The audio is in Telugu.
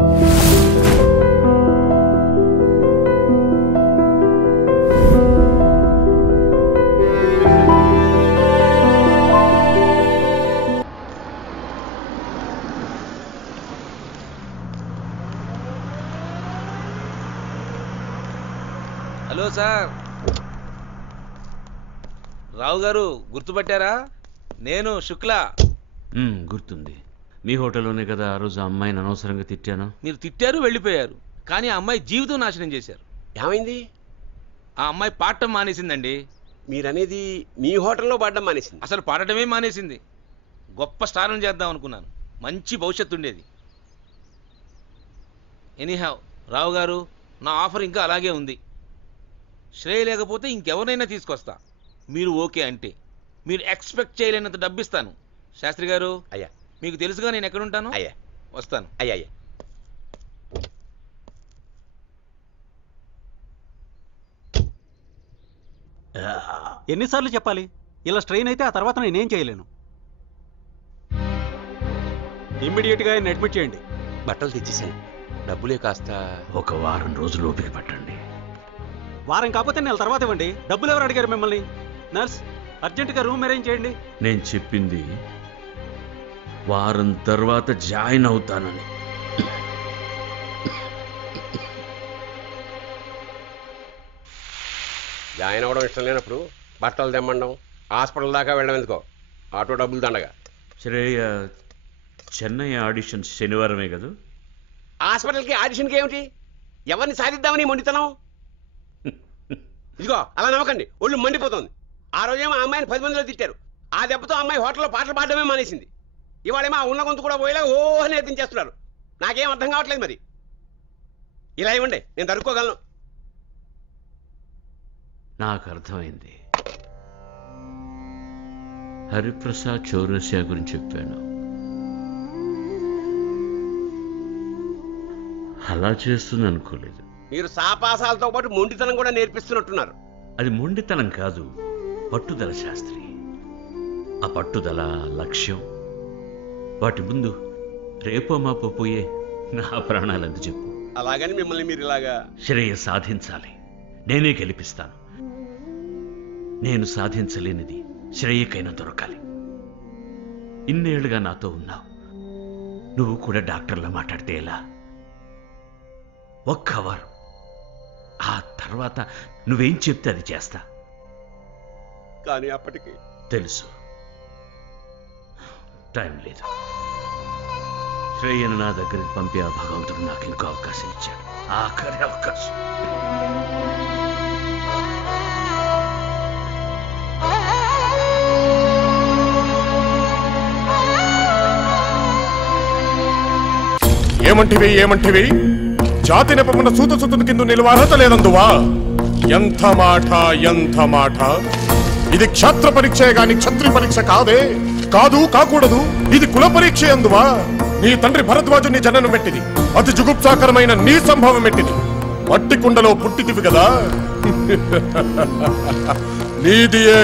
హలో సార్, రావు గారు గుర్తుపట్టారా? నేను శుక్లా. గుర్తుంది. మీ హోటల్లోనే కదా ఆ రోజు అమ్మాయిని అనవసరంగా తిట్టాను. మీరు తిట్టారు, వెళ్ళిపోయారు. కానీ ఆ అమ్మాయి జీవితం నాశనం చేశారు. ఏమైంది? ఆ అమ్మాయి పాడటం మానేసిందండి. మీరనేది మీ హోటల్లో పాడడం మానేసింది? అసలు పాడటమే మానేసింది. గొప్ప స్టారం చేద్దాం అనుకున్నాను, మంచి భవిష్యత్తు ఉండేది. ఎనీహౌ రావు గారు, నా ఆఫర్ ఇంకా అలాగే ఉంది. శ్రేయ లేకపోతే ఇంకెవరినైనా తీసుకొస్తా. మీరు ఓకే అంటే మీరు ఎక్స్పెక్ట్ చేయలేనంత డబ్బిస్తాను. శాస్త్రి గారు, అయ్యా, మీకు తెలుసుగా నేను ఎక్కడుంటాను. అయ్యా వస్తాను. అయ్యా అయ్యా ఎన్నిసార్లు చెప్పాలి? ఇలా స్ట్రెయిన్ అయితే ఆ తర్వాత నేనేం చేయలేను. ఇమ్మీడియట్గా ఆయన అడ్మిట్ చేయండి. బట్టలు తెచ్చేసాను, డబ్బులే కాస్త ఒక వారం రోజులు ఓపిక పట్టండి. వారం కాకపోతే నెల తర్వాత ఇవ్వండి. డబ్బులు ఎవరు అడిగారు మిమ్మల్ని? నర్స్, అర్జెంటుగా రూమ్ అరేంజ్ చేయండి. నేను చెప్పింది వారం తర్వాత జాయిన్ అవుతానని. జాయిన్ అవ్వడం ఇష్టం లేనప్పుడు బట్టలు తెమ్మండం, హాస్పిటల్ దాకా వెళ్ళడం ఎందుకో? ఆటో డబ్బులు దండగా. శ్రేయ చెన్నై ఆడిషన్ శనివారమే కదా? హాస్పిటల్కి ఆడిషన్కి ఏమిటి? ఎవరిని సాధిద్దామని మొండితనం? ఇదిగో అలా నమ్మకండి, ఒళ్ళు మండిపోతుంది. ఆ రోజేమో ఆ అమ్మాయిని 10 మందిలో తిట్టారు. ఆ దెబ్బతో అమ్మాయి హోటల్లో పాటలు పాడడమే మానేసింది. ఇవాళేమో ఆ ఉన్న గొంతు కూడా పోయేలా ఓహో నేర్పించేస్తున్నారు. నాకేం అర్థం కావట్లేదు. మరి ఇలా ఇవ్వండి, నేను తరుక్కోగలను. నాకు అర్థమైంది. హరిప్రసాద్ చౌరసియా గురించి చెప్పాను. అలా చేస్తుంది అనుకోలేదు. మీరు సాపాసాలతో పాటు మొండితనం కూడా నేర్పిస్తున్నట్టున్నారు. అది మొండితనం కాదు, పట్టుదల శాస్త్రి. ఆ పట్టుదల, లక్ష్యం, వాటి ముందు రేపో మాపో పోయే నా ప్రాణాలందు చెప్పు. అలాగని మిమ్మల్ని మీరు ఇలాగా? శ్రేయ సాధించాలి, నేనే గెలిపిస్తాను. నేను సాధించలేనిది శ్రేయకైనా దొరకాలి. ఇన్నేళ్లుగా నాతో ఉన్నావు, నువ్వు కూడా డాక్టర్లా మాట్లాడితే ఎలా? ఒక్క వారం, ఆ తర్వాత నువ్వేం చెప్తే అది చేస్తా. కానీ అప్పటికి తెలుసు, టైం లేదు. శ్రేయను నా దగ్గరికి పంపి ఆ భగవంతుడు నాకు ఇంకో అవకాశం ఇచ్చాడు, ఆఖరి అవకాశం. ఏమంటివి? జాతి నెపమున సూత సుతుని కింద నిలువ అర్హత లేదందువా? ఎంత మాట! ఇది క్షత్ర పరీక్షే గాని క్షత్రి పరీక్ష కాదే. కాదు, కాకూడదు. ఇది కుల పరీక్ష అందువా? నీ తండ్రి భరద్వాజుని జననం పెట్టింది, అతి జుగుప్సాకరమైన నీ సంభవం పెట్టింది. మట్టి కుండలో పుట్టితివి కదా. నీదియే